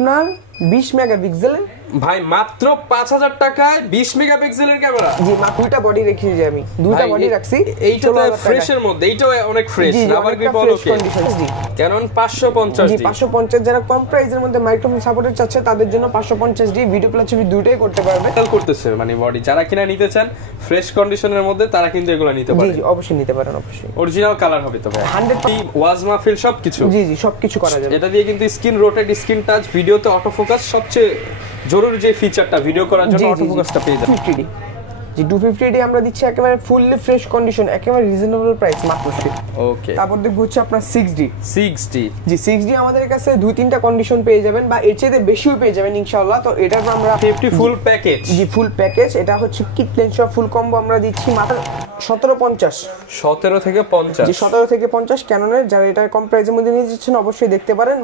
আপনার 20 মেগাপিক্সেলের ভাই মাত্র 5000 টাকায় 20 মেগাপিক্সেলের ক্যামেরা। জি মাত্র দুইটা বডি রেখেছি আমি, দুইটা বডি রাখছি। এইটা তো ফ্রেশের মধ্যে, এইটাও অনেক fresh, rubber grip all okay. Canon 550 G 550, যারা কম প্রাইসের মধ্যে মাইক্রোফোন সাপোর্টেড চাচ্ছে তাদের জন্য 550 ডি ভিডিও প্লাস ছবি দুটোই করতে পারবে। সেল করতেছে মানে বডি যারা কিনা নিতে চান ফ্রেশ কন্ডিশনের মধ্যে তারা কিন্তু এগুলো নিতে পারেন। জি অবশ্যই নিতে পারেন, অবশ্যই অরিজিনাল কালার হবে তো ভাই 100 ওয়াজ মাহফিল সবকিছু। জি জি সবকিছু করা যাবে। এটা দিয়ে কিন্তু স্ক্রিন রোটেট, স্ক্রিন টাচ, ভিডিওতে অটো ফোকাস, সবচেয়ে জরুরি যে ফিচারটা ভিডিও করার জন্য অটো ফোকাসটা পেয়ে যাবেন। 250D জি 250D আমরা দিচ্ছি একেবারে ফুললি ফ্রেশ কন্ডিশন, একেবারে রিজনেবল প্রাইস মাত্র। ওকে, তারপর দেখবো হচ্ছে আপনার 6D। জি 6D আমাদের কাছে দুই তিনটা কন্ডিশন পেয়ে যাবেন বা এর চেয়ে বেশিও পেয়ে যাবেন ইনশাআল্লাহ। তো এটার আমরা 50 ফুল প্যাকেজ। জি ফুল প্যাকেজ, এটা হচ্ছে কিট লেন্স সহ ফুল কম্বো আমরা দিচ্ছি মাত্র 1750। 17 থেকে 50। জি 17 থেকে 50 ক্যাননের। যারা এটা কম প্রাইসের মধ্যে নিয়ে যাচ্ছেন অবশ্যই দেখতে পারেন।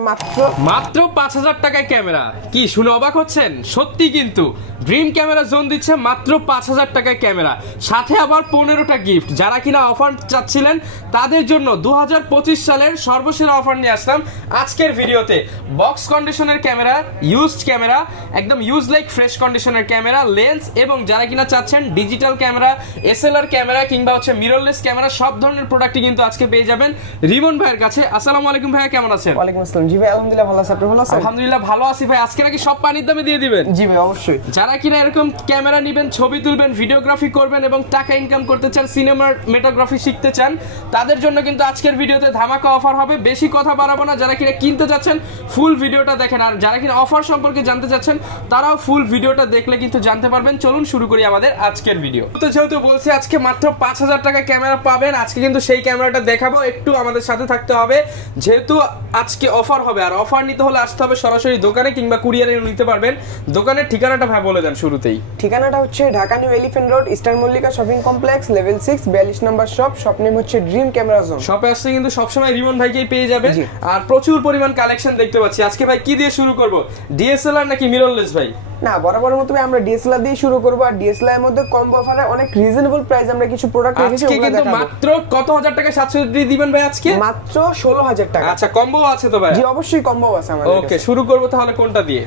মাত্র 5000 টাকায় ক্যামেরা। কি শুনে অবাক হচ্ছেন? সত্যি কিন্তু ড্রিম ক্যামেরা জোন দিচ্ছে মাত্র 5000 টাকায় ক্যামেরা, সাথে আবার 15টা গিফট। যারা কিনা অফার চাচ্ছিলেন তাদের জন্য 2025 সালের সর্বসেরা অফার নিয়ে আসলাম আজকের ভিডিওতে। বক্স কন্ডিশনের ক্যামেরা, ইউজড ক্যামেরা, একদম ইউজ লাইক ফ্রেশ কন্ডিশনের ক্যামেরা, লেন্স, এবং যারা কিনা চাচ্ছেন ডিজিটাল ক্যামেরা, এসএলআর ক্যামেরা কিংবা হচ্ছে মিররলেস ক্যামেরা, সব ধরনের প্রোডাক্টই কিন্তু আজকে পেয়ে যাবেন রিমন ভাইয়ের কাছে। আসসালামু আলাইকুম ভাইয়া, কেমন আছেন? ওয়ালাইকুম আসসালাম। জি ভাই আলহামদুলিল্লাহ ভালো আছি, আপনি ভালো আছেন? আলহামদুলিল্লাহ ভালো আছি ভাই। আজকে নাকি সব পানির দামে দিয়ে দিবেন? জি ভাই অবশ্যই। যারা কিনা এরকম ক্যামেরা নেবেন, ছবি তুলবেন, ভিডিওগ্রাফি করবেন এবং টাকা ইনকাম করতে চান, সিনেমাটোগ্রাফি শিখতে চান, তাদের জন্য কিন্তু আজকের ভিডিওতে ধামাকা অফার হবে। বেশি কথা বাড়াবো না, যারা কিনা কিনতে যাচ্ছেন ফুল ভিডিওটা দেখেন, আর যারা কিনা অফার সম্পর্কে জানতে চাচ্ছেন তারাও ফুল ভিডিওটা দেখলে কিন্তু জানতে পারবেন। চলুন শুরু করি আমাদের আজকের ভিডিও। তো যেহেতু বলছি আজকে মাত্র 5000 টাকা ক্যামেরা পাবেন, আজকে কিন্তু সেই ক্যামেরাটা দেখাবো। একটু আমাদের সাথে থাকতে হবে যেহেতু আজকে অফার হবে, আর অফার নিতে হলে আসতে হবে সরাসরি দোকানে কিংবা কুরিয়ারে নিতে পারবেন। দোকানের ঠিকানাটা ভাই বলে দেন শুরুতেই। ঠিকানাটা হচ্ছে Dhaka new elephant road, eastern Mallika shopping complex, level 6, 42 নম্বর শপ। শপ নেম হচ্ছে ড্রিম ক্যামেরা জোন। শপে আসলে কিন্তু সবসময় রিমন ভাইকেই পেয়ে যাবে, আর প্রচুর পরিমাণ কালেকশন দেখতে পাচ্ছি। আজকে ভাই কি দিয়ে শুরু করব, ডিএসএলআর নাকি মিররলেস ভাই? না, বরাবর মতো আমরা ডিএসএলআর দিয়ে শুরু করব। আর ডিএসএলআর এর মধ্যে কম্বো অফারে অনেক রিজনেবল প্রাইস আমরা কিছু প্রোডাক্ট রেখেছি, আজকে কিন্তু মাত্র কত হাজার টাকা 700 দিয়ে দিবেন ভাই আজকে? মাত্র 16000 টাকা। আচ্ছা কম্বো আছে তো ভাই? জি অবশ্যই কম্বো আছে আমাদের। ওকে, শুরু করব তাহলে কোনটা দিয়ে?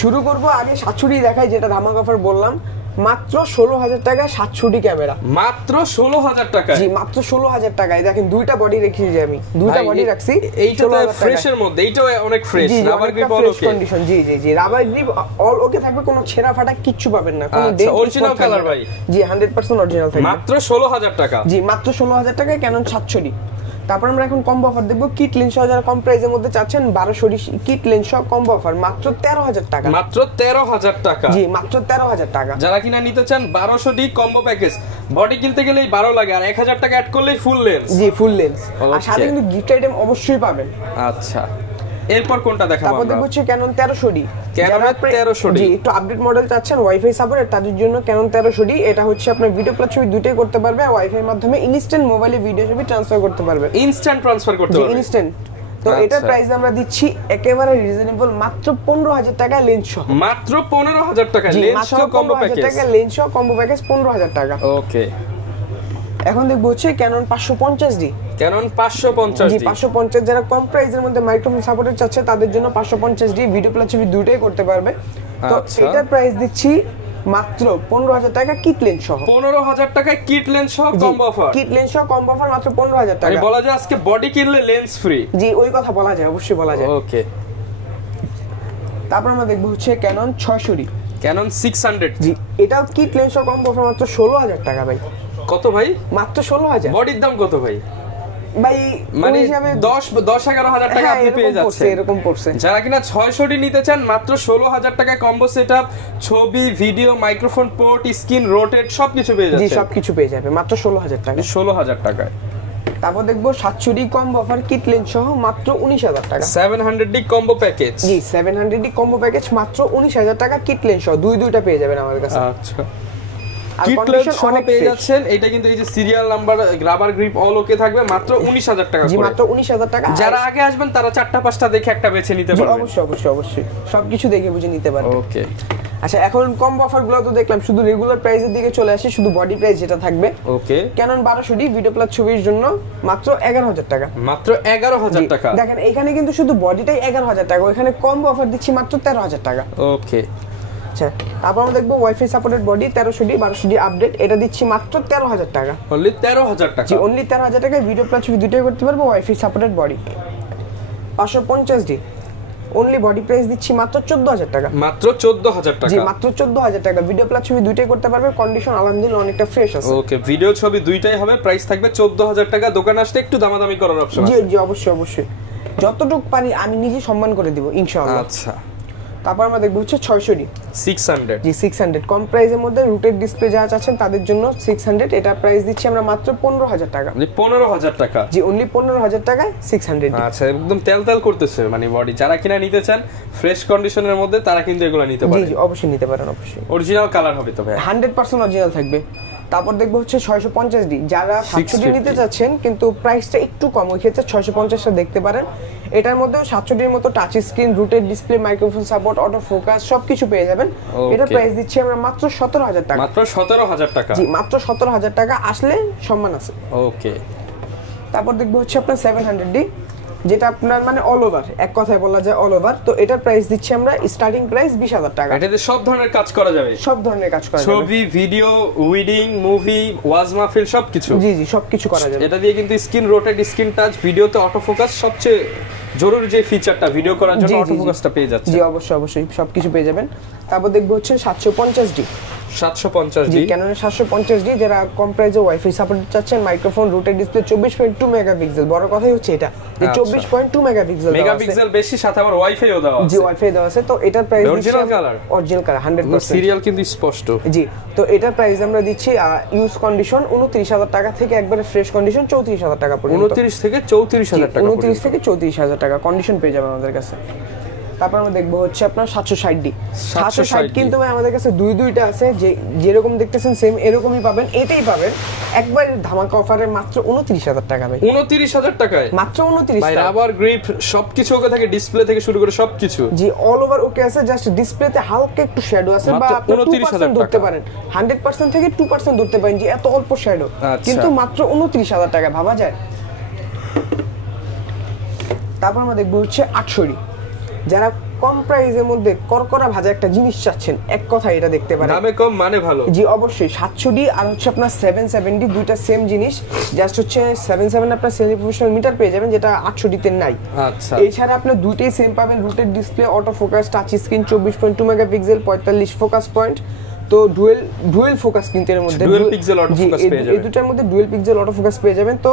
শুরু করব আগে 700 দেখাই, যেটা ধামাকা অফার বললাম। মাত্র 16000 টাকা 700 ক্যামেরা, মাত্র 16000 টাকা। জি মাত্র 16000 টাকায়। দেখেন দুইটা বডি রেখেছি আমি, দুইটা বডি রাখছি। এইটা তো ফ্রেশের মধ্যে, এইটাও অনেক fresh, rubber grip all okay condition. জি জি জি রাবার গ্রিপ অল ওকে থাকবে, কোনো ছেঁড়া ফাটা কিচ্ছু পাবেন না, কোনো ডেন্ট। অরিজিনাল কালার ভাই? জি 100% অরিজিনাল থাকবে। মাত্র 16000 টাকা। জি মাত্র 16000 টাকায় ক্যানন 700D। তারপর আমরা এখন কম্বো অফার দেখবো কিট লেন্স সহ। যারা কম প্রাইসের মধ্যে চাচ্ছেন 1200D কিট লেন্স সহ কম্বো অফার মাত্র 13000 টাকা। মাত্র 13000 টাকা। জি মাত্র 13000 টাকা। যারা কিনা নিতে চান 1200D কম্বো প্যাকেজ, বডি কিনতে গেলেই 12 লাগে, আর 1000 টাকা অ্যাড করলেই ফুল লেন্স। জি ফুল লেন্স, আর সাথে কিন্তু গিফট আইটেম অবশ্যই পাবেন। আচ্ছা, এরপর কোনটা দেখাবো আমরা? তারপর দেখব হচ্ছে ক্যানন 1300D। ক্যানন 1300D জি একটু আপডেট মডেল চাচ্ছেন, ওয়াইফাই সাপোর্ট, তাদের জন্য ক্যানন 1300D। এটা হচ্ছে আপনার ভিডিও প্লাস ছবি দুটোই করতে পারবে, ওয়াইফাই এর মাধ্যমে ইনস্ট্যান্ট মোবাইলে ভিডিও ছবি ট্রান্সফার করতে পারবে। ইনস্ট্যান্ট ট্রান্সফার করতে পারবে, ইনস্ট্যান্ট। তো এটার প্রাইস আমরা দিচ্ছি একেবারে রিজনেবল, মাত্র 15000 টাকা লেন্স সহ। মাত্র 15000 টাকা লেন্স সহ কম্বো প্যাকেজ। 15000 টাকা লেন্স সহ কম্বো প্যাকেজ 15000 টাকা। ওকে, এখন দেখবো হচ্ছে ক্যানন 550D। Canon 550D। জি 550, যারা কম প্রাইসের মধ্যে মাইক্রোফোন সাপোর্টেড চাচ্ছে তাদের জন্য 550D ভিডিও প্লাস ছবি দুটোই করতে পারবে। তো এটার প্রাইস দিচ্ছি মাত্র 15000 টাকা কিট লেন্স সহ। 15000 টাকায় কিট লেন্স সহ কম্বো অফার। কিট লেন্স সহ কম্বো অফার মাত্র 15000 টাকা। বলা যায় আজকে বডি কিনলে লেন্স ফ্রি। জি ওই কথা বলা যায়, অবশ্যই বলা যায়। ওকে, তারপর আমরা দেখবো হচ্ছে ক্যানন 600D। ক্যানন 600। জি এটাও কিট লেন্স সহ কম্বো অফার মাত্র 16000 টাকা ভাই। কত ভাই? মাত্র 16000। বডির দাম কত ভাই? ভাই মানে 10-11000 টাকা আপনি পেয়ে যাচ্ছেন, এরকম পড়ছে। যারা কিনা 600D নিতে চান মাত্র 16000 টাকায় কম্বো সেটআপ, ছবি, video, microphone port, screen rotate সবকিছু পেয়ে যাচ্ছে। জি সবকিছু পেয়ে যাবে মাত্র 16000 টাকা। 16000 টাকায়। তারপর দেখবো 700D combo offer kit lens সহ মাত্র 19000 টাকা। 700D combo package. জি 700D কম্বো প্যাকেজ মাত্র 19000 টাকা কিট লেন্স সহ, দুইটা পেয়ে যাবেন আমাদের কাছে। আচ্ছা, কিট লেন্স সহ পেয়ে যাচ্ছেন। এটা কিন্তু এই যে serial number, rubber grip all okay থাকবে মাত্র 19000 টাকা করে। জি মাত্র 19000 টাকা। যারা আগে আসবেন তারা 4টা 5টা দেখে একটা বেছে নিতে পারবেন। অবশ্যই অবশ্যই অবশ্যই সবকিছু দেখে বুঝে নিতে পারবেন। ওকে, আচ্ছা এখন কম্বো অফারগুলো তো দেখলাম, শুধু রেগুলার প্রাইসের দিকে চলে আসি, শুধু বডি প্রাইস যেটা থাকবে। ওকে, ক্যানন 1200D ভিডিও প্লাস ছবির জন্য মাত্র 11000 টাকা। মাত্র 11000 টাকা। দেখেন এখানে কিন্তু শুধু বডিটাই 11000 টাকা, ওখানে কম্বো অফার দিচ্ছি মাত্র 13000 টাকা। ওকে, আচ্ছা তারপর আমরা দেখবো wifi supported body 1300D 1200D update, এটা দিচ্ছি মাত্র 13000 টাকা। অনলি 13000 টাকা। জি অনলি 13000 টাকায় ভিডিও প্লাস ছবি দুটোই করতে পারবো wifi supported body. 550D only body price দিচ্ছি মাত্র 14000 টাকা। মাত্র 14000 টাকা। জি মাত্র 14000 টাকা, ভিডিও প্লাস ছবি দুইটাই করতে পারবে, কন্ডিশন আলহামদুলিল্লাহ অনেকটা ফ্রেশ আছে। ওকে, ভিডিও ছবি দুইটাই হবে, প্রাইস থাকবে 14000 টাকা। দোকানে আসলে একটু দামাদামি করার অপশন আছে। জি জি অবশ্যই অবশ্যই, যতটুকু পারি আমি নিজে সম্মান করে দিব ইনশাআল্লাহ। আচ্ছা তারপর আমরা দেখব হচ্ছে 600D 600। জি 600 কম প্রাইসের মধ্যে রুটেড ডিসপ্লে যা আছেন তাদের জন্য 600, এটা প্রাইস দিচ্ছি আমরা মাত্র 15000 টাকা। মানে 15000 টাকা। জি অনলি 15000 টাকায় 600। আচ্ছা একদম তেল করতেছে মানে বডি, যারা কিনা নিতে চান ফ্রেশ কন্ডিশনের মধ্যে তারা কিন্তু এগুলো নিতে পারেন। জি জি অবশ্যই নিতে পারেন, অবশ্যই অরিজিনাল কালার হবে তো ভাই, 100% অরিজিনাল থাকবে। তারপর দেখবো হচ্ছে 650D, যারা 700D নিতে চাচ্ছেন কিন্তু প্রাইসটা একটু কম, ওই ক্ষেত্রে 650টা দেখতে পারেন। এটার মধ্যে 700Dর মতো touch screen, rooted display, microphone support, auto focus সবকিছু পেয়ে যাবেন। এটা প্রাইস দিচ্ছি আমরা মাত্র 17000 টাকা। মাত্র 17000 টাকা। জি মাত্র 17000 টাকা, আসলে সম্মান আছে। ওকে, তারপর দেখবো হচ্ছে আপনার 700D, যেটা আপনার মানে অল ওভার, এক কথায় বলা যায় অল ওভার। তো এটার প্রাইস দিচ্ছি আমরা স্টার্টিং প্রাইস 20000 টাকা। এটাতে সব ধরনের কাজ করা যাবে, সব ধরনের কাজ করা যাবে, ছবি, ভিডিও, উইডিং, মুভি, ওয়াজ মাহফিল সবকিছু। জি জি সবকিছু করা যাবে। এটা দিয়ে কিন্তু স্ক্রিন রোটেট, স্ক্রিন টাচ, ভিডিওতে অটো ফোকাস, সবচেয়ে জরুরি যে ফিচারটা ভিডিও করার জন্য অটো ফোকাসটা পেয়ে যাচ্ছে। জি অবশ্যই অবশ্যই সবকিছু পেয়ে যাবেন। তারপর দেখবো হচ্ছে 750D 750D, ক্যাননের 750D, যারা কম প্রাইসে ওয়াইফাই সাপোর্ট চাচ্ছেন, মাইক্রোফোন, রুটেড ডিসপ্লে, 24.2 মেগাপিক্সেল। বড় কথাই হচ্ছে এটা যে 24.2 মেগাপিক্সেল বেশি, সাথে আবার ওয়াইফাইও দেওয়া আছে। জি ওয়াইফাই দেওয়া আছে। তো এটার প্রাইস অরিজিনাল কালার, 100%। সিরিয়াল কিন্তু স্পষ্ট। জি তো এটার প্রাইস আমরা দিচ্ছি ইউজ কন্ডিশন 29000 টাকা থেকে একবারে ফ্রেশ কন্ডিশন 34000 টাকা পর্যন্ত। 29 থেকে 34000 টাকা, 29 থেকে 34000 টাকা কন্ডিশন পেয়ে যাবেন আমাদের কাছে। তারপর আমরা দেখবো হচ্ছে আপনার 760D 760 কিন্তু ভাই আমাদের কাছে দুইটা আছে, যে যেরকম দেখতেছেন সেম এরকমই পাবেন, এটাই পাবেন একবার ধামাকা অফারে মাত্র 29000 টাকা ভাই। 29000 টাকায় মাত্র 29 ভাই, রাবার গ্রিপ সবকিছু ওকে থেকে, ডিসপ্লে থেকে শুরু করে সবকিছু। জি অল ওভার ওকে আছে, জাস্ট ডিসপ্লেতে হালকা একটু শ্যাডো আছে, বা আপনি 2% ধরতে পারেন, 100% থেকে 2% ধরতে পারেন, যে এত অল্প শ্যাডো, কিন্তু মাত্র 29000 টাকা, ভাবা যায়। তারপর আমরা দেখবো হচ্ছে 800D, যারা কম প্রাইসের মধ্যে করকরা ভাজা একটা জিনিস চাচ্ছেন, এক কথা এটা দেখতে পারেন, দামে কম মানে ভালো। জি অবশ্যই 700D আর হচ্ছে আপনার 770, দুইটা সেম জিনিস, জাস্ট হচ্ছে 77 আপনার সেমি প্রফেশনাল মিটার পেয়ে যাবেন, যেটা 800D তে নাই। আচ্ছা এছাড়া আপনার দুইটাই সেম পাবেন, rooted display, auto focus, touch screen, 24.2 megapixel, 45 focus point. তো ডুয়েল ফোকাস কিন্তু এর মধ্যে, ডুয়েল পিক্সেল অটো ফোকাস পেয়ে যাবেন, এই দুটার মধ্যে ডুয়েল পিক্সেল অটো ফোকাস পেয়ে যাবেন। তো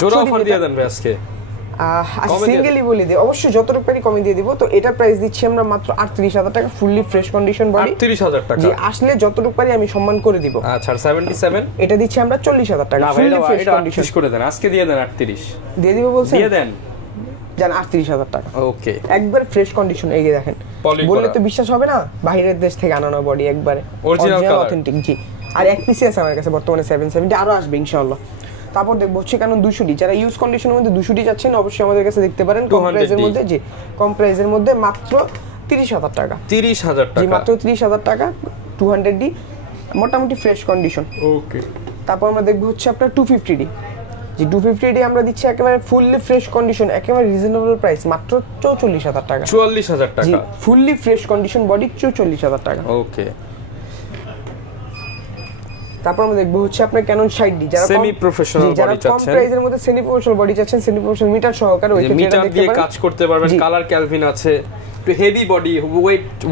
জোড়া অফার দিয়ে দেন ভাই আজকে, সিঙ্গেলি বলে দিই, অবশ্যই যতটুকু পারি কমে দিয়ে দিব। তো এটা প্রাইস দিচ্ছি আমরা মাত্র 38000 টাকা, ফুললি ফ্রেশ কন্ডিশন বডি, 38000 টাকা। জি আসলে যতটুকু পারি আমি সম্মান করে দিব। আচ্ছা 77 এটা দিচ্ছি আমরা 40000 টাকা, ফুললি ফ্রেশ কন্ডিশন করে দেন আজকে, দিয়ে দেন 38 দিয়ে দিব বলছেন, দিয়ে দেন জান 38000 টাকা। ওকে, একবার ফ্রেশ কন্ডিশন, এই যে দেখেন, বললে তো বিশ্বাস হবে না, বাইরের দেশ থেকে আনানো বডি, একবারে অরিজিনাল অথেন্টিক। জি আর এক পিসি আছে আমার কাছে বর্তমানে 770, আরো আসবে ইনশাআল্লাহ। তারপর দেখবো হচ্ছে কারণ 200D, যারা ইউজ কন্ডিশনের মধ্যে 200D যাচ্ছেন অবশ্যই আমাদের কাছে দেখতে পারেন, কম প্রাইসের মধ্যে। জি কম প্রাইসের মধ্যে মাত্র 30000 টাকা, 30000 টাকা। জি মাত্র 30000 টাকা 200D, মোটামুটি ফ্রেশ কন্ডিশন। ওকে, তারপর আমরা দেখবো হচ্ছে আপনার 250D, জি 250D আমরা দিচ্ছি একেবারে ফুললি ফ্রেশ কন্ডিশন, একেবারে রিজনেবল প্রাইস, মাত্র 44000 টাকা। 44000 টাকা, জি ফুললি ফ্রেশ কন্ডিশন বডি, 44000 টাকা। ওকে। তারপর আমরা দেখবো হচ্ছে আপনার ক্যানন 60D, যারা সেমি প্রফেশনাল বডি চাচ্ছেন, কম প্রাইসের মধ্যে সেমি প্রফেশনাল বডি চাচ্ছেন, সেমি প্রফেশনাল মিটার সহকারে, ওই ক্ষেত্রে মিটার দিয়ে কাজ করতে পারবেন, কালার ক্যালভিন আছে, একটু হেভি বডি,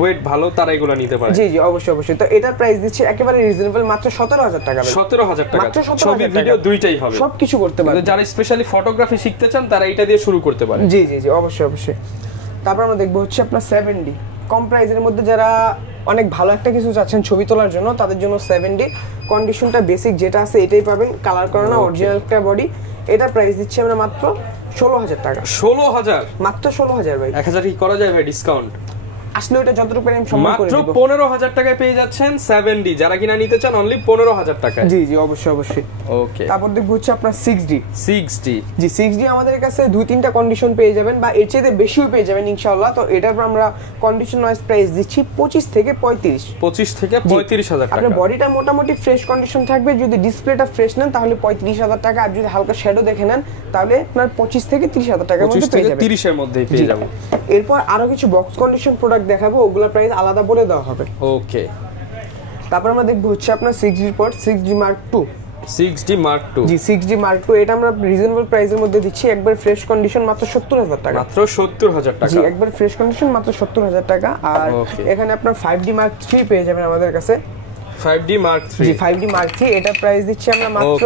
ওয়েট ভালো, তারা এগুলো নিতে পারে। জি জি অবশ্যই অবশ্যই। তো এটার প্রাইস দিচ্ছি একেবারে রিজনেবল, মাত্র 17000 টাকা। 17000 টাকা, মাত্র 17000 ছবি ভিডিও দুইটাই হবে, সবকিছু করতে পারবে। যারা স্পেশালি ফটোগ্রাফি শিখতে চান তারা এটা দিয়ে শুরু করতে পারে। জি জি জি অবশ্যই অবশ্যই। তারপর আমরা দেখবো হচ্ছে আপনার 7D, কম প্রাইসের মধ্যে যারা অনেক ভালো একটা কিছু চাচ্ছেন ছবি তোলার জন্য, তাদের জন্য 7D, কন্ডিশনটা বেসিক যেটা আছে এটাই পাবেন, কালার করানো অরিজিনাল একটা বডি। এটা প্রাইস দিচ্ছি আমরা মাত্র 16000 টাকা। 16000, মাত্র 16000 ভাই। 1000 কি করা যায় ভাই ডিসকাউন্ট? আসলে ওটা যতটুকু পারি আমি সম্মান করে মাত্র দেব। 15000 টাকায় পেয়ে যাচ্ছেন 7D, যারা কিনা নিতে চান অনলি 15000 টাকায়। জি জি অবশ্যই অবশ্যই। ওকে, তারপর দেখবো হচ্ছে আপনার 6D। 6D, জি 6D আমাদের কাছে 2-3টা কন্ডিশন পেয়ে যাবেন বা এর চেয়ে বেশিও পেয়ে যাবেন ইনশাআল্লাহ। তো এটার পর আমরা কন্ডিশন ওয়াইজ প্রাইস দিচ্ছি 25 থেকে 35। 25 থেকে 35000 টাকা। আপনার বডিটা মোটামুটি ফ্রেশ কন্ডিশন থাকবে, যদি ডিসপ্লেটা ফ্রেশ নেন তাহলে 35000 টাকা, আর যদি হালকা শ্যাডো দেখে নেন তাহলে আপনার 25 থেকে 30000 টাকার মধ্যে 25 পেয়ে থেকে যাবেন। 30 এর মধ্যেই পেয়ে যাবো। এরপর আরো কিছু বক্স কন্ডিশন প্রোডাক্ট দেখাবো, ওগুলোর প্রাইস আলাদা বলে দেওয়া হবে। ওকে, তারপর আমরা দেখবো হচ্ছে আপনার 6D পর 6D Mark II। 6D Mark II, জি 6D Mark II, এটা আমরা রিজনেবল প্রাইসের মধ্যে দিচ্ছি, একবার ফ্রেশ কন্ডিশন মাত্র 70000 টাকা। মাত্র 70000 টাকা। জি একবার ফ্রেশ কন্ডিশন মাত্র 70000 টাকা। আর এখানে আপনার 5D Mark III পেয়ে যাবেন আমাদের কাছে। 5D Mark III, জি 5D Mark III, এটা প্রাইস দিচ্ছি আমরা মাত্র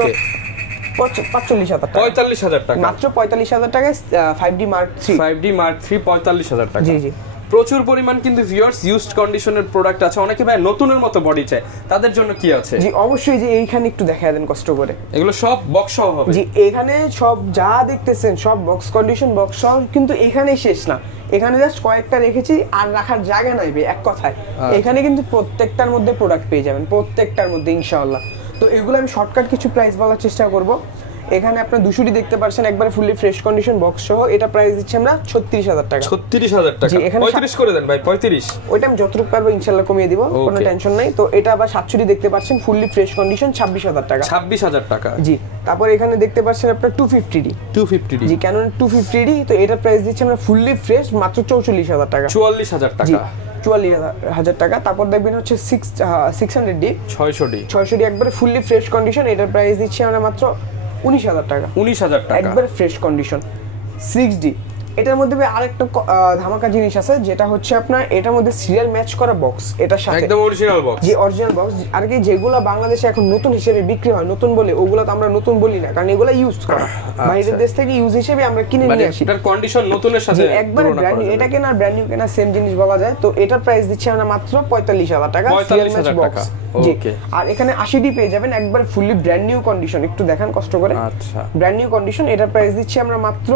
45000 টাকা। 45000 টাকা, মাত্র 45000 টাকায় 5D Mark III। 5D Mark III 45000 টাকা। জি জি প্রচুর পরিমাণ কিন্তু ভিউয়ার্স ইউজড কন্ডিশনের প্রোডাক্ট আছে। অনেকে ভাই নতুনের মতো বডি চায়, তাদের জন্য কি আছে? জি অবশ্যই, যে এইখানে একটু দেখায় দেন কষ্ট করে। এগুলো সব বক্স সহ হবে? জি এখানে সব যা দেখতেছেন সব বক্স কন্ডিশন, বক্স সহ, কিন্তু এখানেই শেষ না, এখানে জাস্ট কয়েকটা রেখেছি, আর রাখার জায়গা নাই এক কথায়। এখানে কিন্তু প্রত্যেকটার মধ্যে প্রোডাক্ট পেয়ে যাবেন, প্রত্যেকটার মধ্যে ইনশাআল্লাহ। তো এগুলো আমি শর্টকাট কিছু প্রাইস বলার চেষ্টা করব। এখানে আপনার 200টি দেখতে পাচ্ছেন একবারে ফুললি ফ্রেশ কন্ডিশন বক্স সহ, এটা প্রাইস দিচ্ছি আমরা 36000 টাকা। 36000 টাকা। 35 করে দেন ভাই, 35। ওইটা আমি যতটুকু পারবো ইনশাআল্লাহ কমিয়ে দিব, কোনো টেনশন নাই। তো এটা আবার 700টি দেখতে পাচ্ছেন ফুললি ফ্রেশ কন্ডিশন 26000 টাকা। 26000 টাকা। জি তারপর এখানে দেখতে পাচ্ছেন আপনার 250D। 250D, জি Canon 250D, তো এটা প্রাইস দিচ্ছি আমরা ফুললি ফ্রেশ মাত্র 44000 টাকা। 44000 টাকা। 44000 টাকা। তারপর দেখবেন হচ্ছে 600D। 600D একবারে ফুললি ফ্রেশ কন্ডিশন, এটার প্রাইস দিচ্ছি আমরা মাত্র 19000 টাকা। 19000 টাকা একবারে ফ্রেশ কন্ডিশন। 6D, এটার মধ্যে আরেকটা ধামাকা জিনিস আছে, যেটা হচ্ছে আপনার এটার মধ্যে সিরিয়াল ম্যাচ করা বক্স, এটার সাথে একদম অরিজিনাল বক্স। যে অরিজিনাল বক্স, আর কি যেগুলো বাংলাদেশে এখন নতুন হিসেবে বিক্রি হয়, নতুন বলে ওগুলো তো আমরা নতুন বলি না, কারণ এগুলো ইউজ করা বাইরের দেশ থেকে ইউজ হিসেবে আমরা কিনে নিয়ে আসি। এটার কন্ডিশন নতুনের সাথে একবারে ব্র্যান্ড নিউ, এটা কেনা ব্র্যান্ড নিউ কেনা সেম জিনিস বলা যায়। তো এটার প্রাইস দিচ্ছি আমরা মাত্র 45000 টাকা। 45000 টাকা। ওকে, আর এখানে 80D পেয়ে যাবেন একবার ফুললি ব্র্যান্ড নিউ কন্ডিশন, একটু দেখান কষ্ট করে। আচ্ছা, ব্র্যান্ড নিউ কন্ডিশন, এটার প্রাইস দিচ্ছি আমরা মাত্র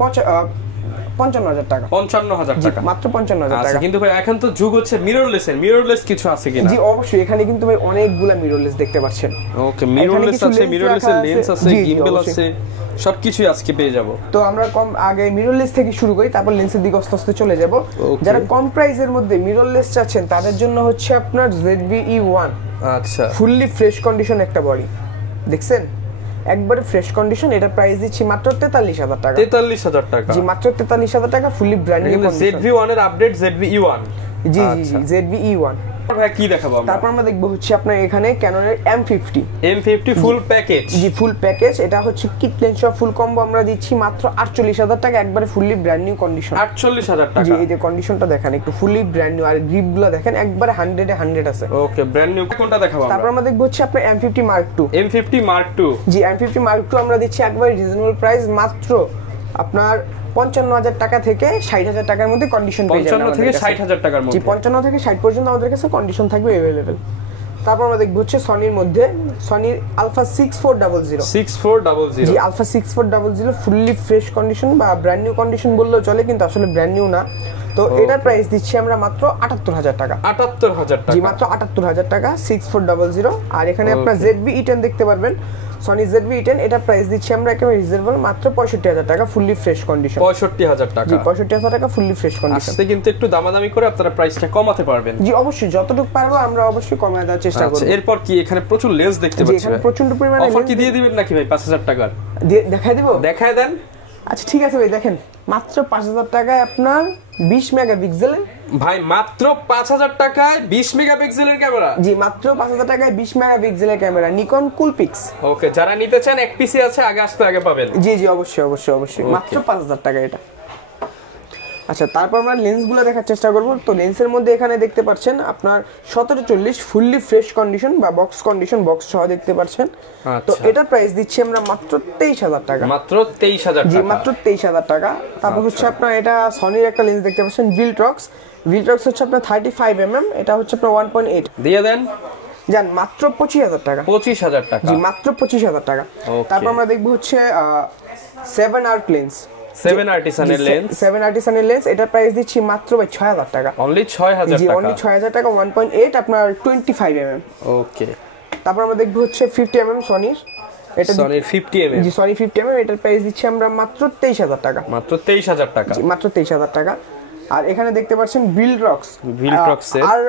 55000 টাকা। 55000 টাকা, মাত্র 55000 টাকা। কিন্তু ভাই এখন তো যুগ হচ্ছে মিররলেস কিছু আছে কিনা? জি অবশ্যই, এখানে কিন্তু ভাই অনেকগুলা মিররলেস দেখতে পাচ্ছেন। ওকে, মিররলেস আছে, মিররলেসের লেন্স আছে, গিম্বল আছে, সবকিছু আজকে পেয়ে যাব। তো আমরা আগে মিররলেস থেকে শুরু করি, তারপর লেন্সের দিকে আস্তে আস্তে চলে যাব। যারা কম প্রাইসের মধ্যে মিররলেস চাচ্ছেন তাদের জন্য হচ্ছে আপনার ZV-E1। আচ্ছা, ফুললি ফ্রেশ কন্ডিশন একটা বডি দেখছেন, একবারে ফ্রেশ কন্ডিশন, এটা প্রাইস দিচ্ছি মাত্র 43000 টাকা। 43000 টাকা। জি মাত্র 43000 টাকা, fully brand new condition. ZV-1 এর আপডেট ZV-E1। জি জি ZV-E1। ভাই কি দেখাবো আমরা? তারপর আমরা দেখব হচ্ছে আপনার এখানে ক্যাননের M50 ফুল প্যাকেজ। জি ফুল প্যাকেজ, এটা হচ্ছে কিট লেন্স সহ ফুল কম্বো আমরা দিচ্ছি মাত্র 48000 টাকা, একবারে ফুললি ব্র্যান্ড নিউ কন্ডিশন। 48000 টাকা। জি এই যে কন্ডিশনটা দেখেন একটু, ফুললি ব্র্যান্ড নিউ, আর গ্রিপগুলো দেখেন একবারে 100 এ 100 আছে। ওকে, ব্র্যান্ড নিউ। কোনটা দেখাবো আমরা? তারপর আমরা দেখব হচ্ছে আপনার M50 Mark II। M50 Mark II, জি M50 Mark II আমরা দিচ্ছি একবারে রিজনেবল প্রাইস, মাত্র আপনার 55000 টাকা থেকে 60000 টাকার মধ্যে কন্ডিশন পেয়ে যাবেন। 55 থেকে 60000 টাকার মধ্যে। জি 55 থেকে 60 পর্যন্ত আমাদের কাছে কন্ডিশন থাকবে अवेलेबल। তারপর আমরা দেখব হচ্ছে সনির মধ্যে সনির আলফা 6400। 6400, জি আলফা 6400 ফুললি ফ্রেশ কন্ডিশন বা ব্র্যান্ড নিউ কন্ডিশন বললেও চলে, কিন্তু আসলে ব্র্যান্ড নিউ না। তো এটার প্রাইস দিচ্ছি আমরা মাত্র 78000 টাকা। 78000 টাকা। জি মাত্র 78000 টাকা 6400। আর এখানে আপনার ZV-E10 দেখতে পারবেন, সনি ZV-E10, এটা প্রাইস দিচ্ছি আমরা একেবারে রিজনেবল মাত্র 65000 টাকা, ফুললি ফ্রেশ কন্ডিশন। 65000 টাকা। জি 65000 টাকা ফুললি ফ্রেশ কন্ডিশন। আজকে কিন্তু একটু দামাদামি করে আপনারা প্রাইসটা কমাতে পারবেন। জি অবশ্যই, যতটুকু পারবো আমরা অবশ্যই কমায় দেওয়ার চেষ্টা করব। এরপর কি এখানে প্রচুর লেন্স দেখতে পাচ্ছি? এখানে প্রচন্ড পরিমাণে অফার কি দিয়ে দিবেন নাকি ভাই 5000 টাকার? দেখাই দিব? দেখায় দেন। আচ্ছা ঠিক আছে ভাই, দেখেন মাত্র 5000 টাকায় আপনার 20 মেগাপিক্সেলের, ভাই মাত্র 5000 টাকায় 20 মেগাপিক্সেলের ক্যামেরা। জি মাত্র 5000 টাকায় 20 মেগাপিক্সেলের ক্যামেরা, নিকন কুলপিক্স। ওকে, যারা নিতে চান এক পিসি আছে, আগে আসতে আগে পাবেন। জি জি অবশ্যই অবশ্যই অবশ্যই, মাত্র 5000 টাকা এটা। আচ্ছা তারপর আমরা লেন্সগুলো দেখার চেষ্টা করব। তো লেন্সের মধ্যে এখানে দেখতে পাচ্ছেন আপনার 1740 ফুললি ফ্রেশ কন্ডিশন বা বক্স কন্ডিশন, বক্স সহ দেখতে পাচ্ছেন। তো এটা প্রাইস দিচ্ছি আমরা মাত্র 23000 টাকা। মাত্র 23000 টাকা। জি মাত্র 23000 টাকা। তারপর হচ্ছে আপনার এটা সনির একটা লেন্স দেখতে পাচ্ছেন ভিলট্রক্স হচ্ছে আপনার 35mm, এটা হচ্ছে আপনার 1.8 দিয়ে দেন। জান মাত্র 25000 টাকা। 25000 টাকা। জি মাত্র 25000 টাকা। তারপর আমরা দেখব হচ্ছে 7 আর্ক লেন্স। 7 আর্টিসানের লেন্স, 7 আর্টিসানের লেন্স, এটা প্রাইস দিচ্ছি মাত্র ভাই 6000 টাকা। অনলি 6000 জি টাকা। অনলি 6000 টাকা 1.8 আপনার 25 mm। ওকে, তারপর আমরা দেখব হচ্ছে 50 mm সনির, এটা সনির 50 mm। জি সনি 50 mm, এটার প্রাইস দিচ্ছি আমরা মাত্র 23000 টাকা। মাত্র 23000 টাকা। জি মাত্র 23000 টাকা। আর এখানে দেখতে পাচ্ছেন বিলড্রক্স, আর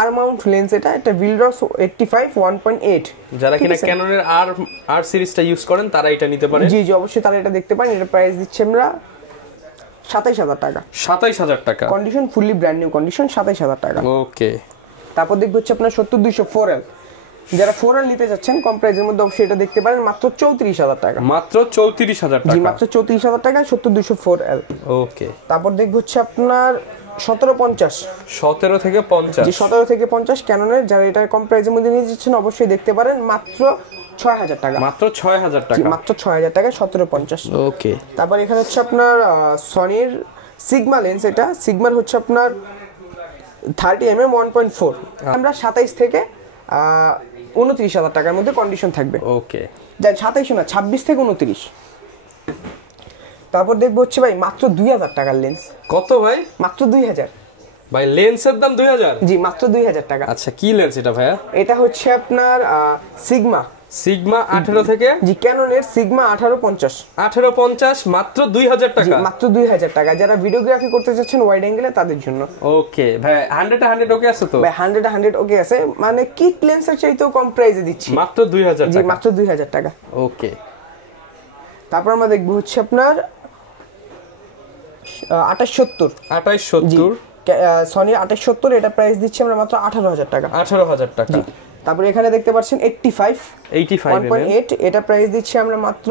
আর মাউন্ট লেন্স, এটা বিলড্রক্স 85 1.8। যারা কিনা ক্যাননের আর সিরিজটা ইউজ করেন তারা এটা নিতে পারেন। জি জি অবশ্যই তারা এটা দেখতে পারেন। এটার প্রাইস দিচ্ছি আমরা 27000 টাকা। 27000 টাকা। Condition fully brand new condition, 27000 টাকা। ওকে, তারপর দেখবো হচ্ছে আপনার 70-200 4L, যারা 4L নিতে যাচ্ছেন কম প্রাইসের মধ্যে অবশ্যই এটা দেখতে পারেন মাত্র 34000 টাকা। মাত্র 34000 টাকা। জি মাত্র 34000 টাকা 70-200 4L। ওকে, তারপর দেখবো হচ্ছে আপনার 1750, 17 থেকে 50। জি 17 থেকে 50 ক্যাননের, যারা এটা কম প্রাইসের মধ্যে নিতে যাচ্ছেন অবশ্যই দেখতে পারেন মাত্র 6000 টাকা। মাত্র 6000 টাকা। জি মাত্র 6000 টাকা 1750। ওকে, তারপর এখানে হচ্ছে আপনার সনির সিগমা লেন্স, এটা সিগমার হচ্ছে আপনার 30mm 1.4, আমরা 27 থেকে 29000 টাকার মধ্যে কন্ডিশন থাকবে। ওকে, যাই 27 না 26 থেকে 29। তারপর দেখবো হচ্ছে ভাই মাত্র 2000 টাকার লেন্স। কত ভাই? মাত্র 2000 ভাই, লেন্সের দাম 2000? জি মাত্র 2000 টাকা। আচ্ছা, কি লেন্স এটা ভাইয়া? এটা হচ্ছে আপনার সিগমা 18 থেকে, জি ক্যাননের সিগমা 1850, মাত্র 2000 টাকা। মাত্র 2000 টাকা। যারা ভিডিওগ্রাফি করতে চাচ্ছেন ওয়াইড অ্যাঙ্গেলে তাদের জন্য। ওকে ভাই, 100 ওকে আছে তো? ভাই 100 ওকে আছে, মানে কিট লেন্সের চাইতেও কম প্রাইসে দিচ্ছি। মাত্র 2000 জি টাকা। মাত্র 2000 টাকা। ওকে, তারপর আমরা দেখব হচ্ছে আপনার 2870, সনি 2870, এটা প্রাইস দিচ্ছি আমরা মাত্র 18000 টাকা। 18000 টাকা। তারপরে এখানে দেখতে পাচ্ছেন 85 1.8, এটা প্রাইস দিচ্ছি আমরা মাত্র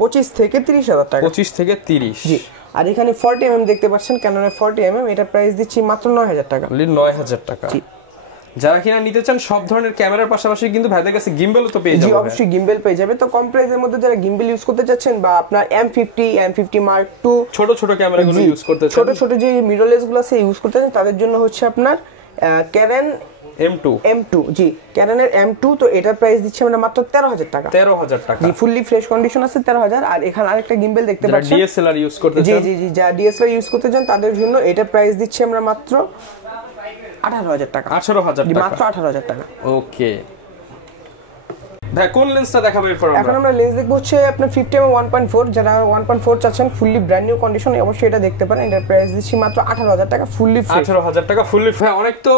25 থেকে 30000 টাকা। 25 থেকে 30। জি, আর এখানে 40mm দেখতে পাচ্ছেন ক্যাননের 40mm, এটা প্রাইস দিচ্ছি মাত্র 9000 টাকা। 9000 টাকা। জি, যারা কিনা নিতে চান সব ধরনের ক্যামেরার পাশাপাশি কিন্তু ভাইদের কাছে গিম্বেলও তো পেয়ে যাবেন। জি অবশ্যই গিম্বেল পেয়ে যাবে। তো কম প্রাইসের মধ্যে যারা গিম্বেল ইউজ করতে চাচ্ছেন বা আপনার M50 Mark II ছোট ছোট ক্যামেরাগুলো ইউজ করতে চান, ছোট ছোট যে মিররলেস গুলো আছে ইউজ করতে চান, তাদের জন্য হচ্ছে আপনার ক্যানন M2, জি ক্যাননের M2, তো এটার প্রাইস দিচ্ছি আমরা মাত্র 13000 টাকা। 13000 টাকা। জি ফুললি ফ্রেশ কন্ডিশন আছে 13000। আর এখানে আরেকটা গিম্বেল দেখতে পাচ্ছেন, DSLR ইউজ করতে চান, জি জি জি যারা DSLR ইউজ করতে চান তাদের জন্য এটা প্রাইস দিচ্ছি আমরা মাত্র 18000 টাকা। 18000 টাকা, মাত্র 18000 টাকা। ওকে ভাই, কোন লেন্সটা দেখাবো এরপর? এখন আমরা লেন্স দেখবো হচ্ছে আপনার 50mm 1.4, যারা 1.4 চাচ্ছেন ফুললি ব্র্যান্ড নিউ কন্ডিশন অবশ্যই এটা দেখতে পারেন। এটার প্রাইস দিচ্ছি মাত্র 18000 টাকা ফুললি ফ্রেশ। 18000 টাকা ফুললি ফ্রেশ। অনেক তো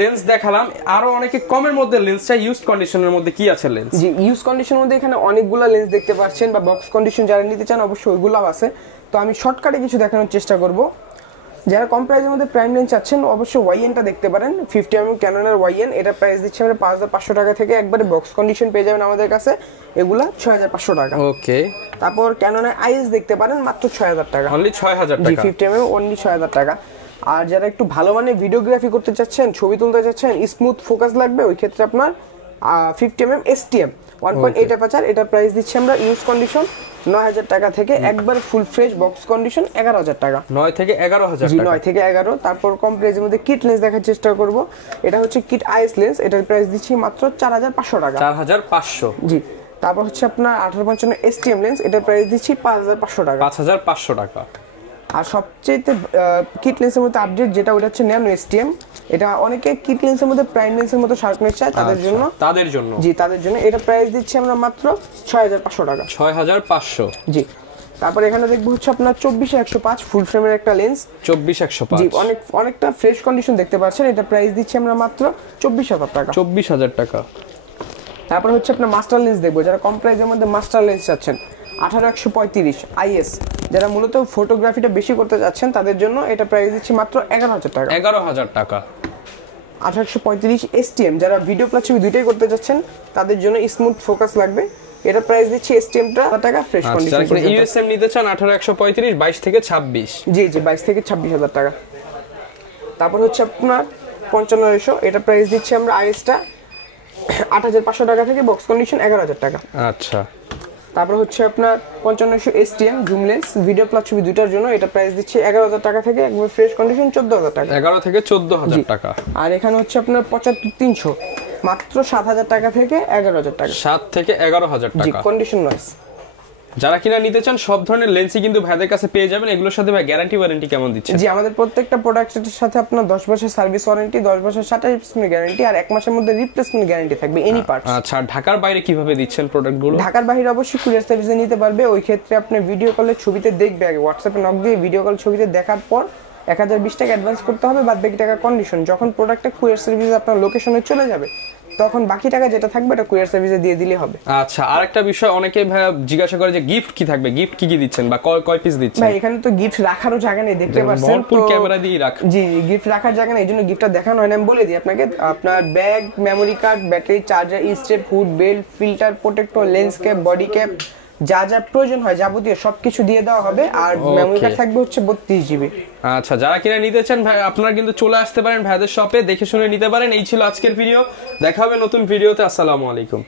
লেন্স দেখালাম, আরো অনেকে কমের মধ্যে লেন্সটা ইউজ কন্ডিশনের মধ্যে কি আছে লেন্স? জি ইউজ কন্ডিশনের মধ্যে এখানে অনেকগুলো লেন্স দেখতে পাচ্ছেন, বা বক্স কন্ডিশন যারা নিতে চান অবশ্যই ওইগুলোও আছে। তো আমি শর্টকাটে কিছু দেখানোর চেষ্টা করব। যারা কম প্রাইসের মধ্যে প্রাইম লেন্স চাচ্ছেন অবশ্যই ওয়াইএনটা দেখতে পারেন, 50mm ক্যাননের ওয়াইএন, এটা প্রাইস দিচ্ছি আমরা 5500 টাকা থেকে, একবারে বক্স কন্ডিশন পেয়ে যাবেন আমাদের কাছে, এগুলা 6500 টাকা। ওকে, তারপর ক্যাননের আইএস দেখতে পারেন মাত্র 6000 টাকা, অনলি 6000 জি টাকা। 50mm অনলি 6000 টাকা। আর যারা একটু ভালো মানের ভিডিওগ্রাফি করতে চাচ্ছেন, ছবি তুলতে চাচ্ছেন, স্মুথ ফোকাস লাগবে, ওই ক্ষেত্রে আপনার 50mm STM 1.8 অ্যাপারচার, এটার প্রাইস দিচ্ছি আমরা ইউজ কন্ডিশন 9000 টাকা থেকে, একবার ফুল ফ্রেশ বক্স কন্ডিশন 11000 টাকা। 9 থেকে 11000 জি টাকা। 9 থেকে 11। তারপর কম প্রাইসের মধ্যে কিট লেন্স দেখার চেষ্টা করব। এটা হচ্ছে কিট আইএস লেন্স, এটার প্রাইস দিচ্ছি মাত্র 4500 টাকা। 4500, জি। তারপর হচ্ছে আপনার 1855 STM লেন্স, এটার প্রাইস দিচ্ছি 5500 টাকা। 5500 টাকা। আর সবচেয়ে কিট লেন্সের মধ্যে আপডেট যেটা, ওটা হচ্ছে ন্যানো STM। এটা অনেকে কিট লেন্সের মধ্যে প্রাইম লেন্সের মতো শার্পনেস চায়, তাদের জন্য, জি তাদের জন্য এটা প্রাইস দিচ্ছি আমরা মাত্র 6500 টাকা। 6500, জি। তারপর এখানে দেখবো হচ্ছে আপনার 24-105 ফুল ফ্রেমের একটা লেন্স, 24-105, জি অনেকটা ফ্রেশ কন্ডিশন দেখতে পাচ্ছেন, এটা প্রাইস দিচ্ছি আমরা মাত্র 24000 টাকা। 24000 টাকা। তারপর হচ্ছে আপনার মাস্টার লেন্স দেখবো, যারা কম প্রাইসের মধ্যে মাস্টার লেন্স চাচ্ছেন, 18-135 IS, যারা মূলত ফটোগ্রাফিটা বেশি করতে যাচ্ছেন তাদের জন্য এটা প্রাইস দিচ্ছি মাত্র 11000 টাকা। 11000 টাকা। 1835 STM, যারা ভিডিও প্লাস ছবি দুইটাই করতে যাচ্ছেন তাদের জন্য স্মুথ ফোকাস লাগবে, এটা প্রাইস দিচ্ছি STMটা টাকা ফ্রেশ কন্ডিশন। যারা USM নিতে চান 18-135, 22 থেকে 26, জি জি 22 থেকে 26000 টাকা। তারপর হচ্ছে আপনার 5500, এটা প্রাইস দিচ্ছি আমরা IS-টা 8500 টাকা থেকে, বক্স কন্ডিশন 11000 টাকা। আচ্ছা। তারপর হচ্ছে আপনার 5500 STM zoom lens, video plus ছবি দুইটার জন্য, এটা প্রাইস দিচ্ছি 11000 টাকা থেকে, একবার ফ্রেশ কন্ডিশন 14000 টাকা। 11 থেকে 14000 টাকা। আর এখানে হচ্ছে আপনার 75300, মাত্র 7000 টাকা থেকে 11000 টাকা। 7 থেকে 11000 জি টাকা। Condition noise. যারা কিনা নিতে চান সব ধরনের লেন্সই কিন্তু ভাইদের কাছে পেয়ে যাবেন। এগুলোর সাথে ভাই গ্যারান্টি ওয়ারেন্টি কেমন দিচ্ছেন? জি, আমাদের প্রত্যেকটা প্রোডাক্টের সাথে আপনার 10 বছর সার্ভিস ওয়ারেন্টি, 10 বছর 60% গ্যারান্টি আর 1 মাসের মধ্যে রিপ্লেসমেন্ট গ্যারান্টি থাকবে এনি পার্টস। আচ্ছা, ঢাকার বাইরে কিভাবে দিচ্ছেন প্রোডাক্টগুলো? ঢাকার বাইরে অবশ্যই কুরিয়ার সার্ভিসে নিতে পারবে। ওই ক্ষেত্রে আপনি ভিডিও কলে ছবিতে দেখবে, আগে হোয়াটসঅ্যাপে নক দিয়ে ভিডিও কল ছবিতে দেখার পর 1020 টাকা অ্যাডভান্স করতে হবে, বাদ বাকি টাকা কন্ডিশন। যখন প্রোডাক্টটা কুরিয়ার সার্ভিসে আপনার লোকেশনে চলে যাবে তখন বাকি টাকা যেটা থাকবে এটা কুরিয়ার সার্ভিসে দিয়ে দিলে হবে। আচ্ছা, আরেকটা বিষয় অনেকে ভাই জিজ্ঞাসা করে যে গিফট কি থাকবে, গিফট কি কি দিচ্ছেন বা কয় পিস দিচ্ছেন? ভাই এখানে তো গিফট রাখারও জায়গা নেই, দেখতে পাচ্ছেন তো ক্যামেরা দিয়ে রাখ। জি, গিফট রাখার জায়গা নেই, এইজন্য গিফটটা দেখানো হয় না। আমি বলে দিই আপনাকে, আপনার bag, memory card, battery, charger, strap, hood, belt, filter, protector, lens cap, body cap, যা যা প্রয়োজন হয় যাবতীয় সবকিছু দিয়ে দেওয়া হবে। আর মেমোরি কার্ড থাকবে হচ্ছে 32 জিবি। আচ্ছা, যারা কিনা নিতে চান ভাই আপনারা কিন্তু চলে আসতে পারেন ভাইদের শপে, দেখে শুনে নিতে পারেন। এই ছিল আজকের ভিডিও, দেখা হবে নতুন ভিডিওতে। আসসালামু আলাইকুম।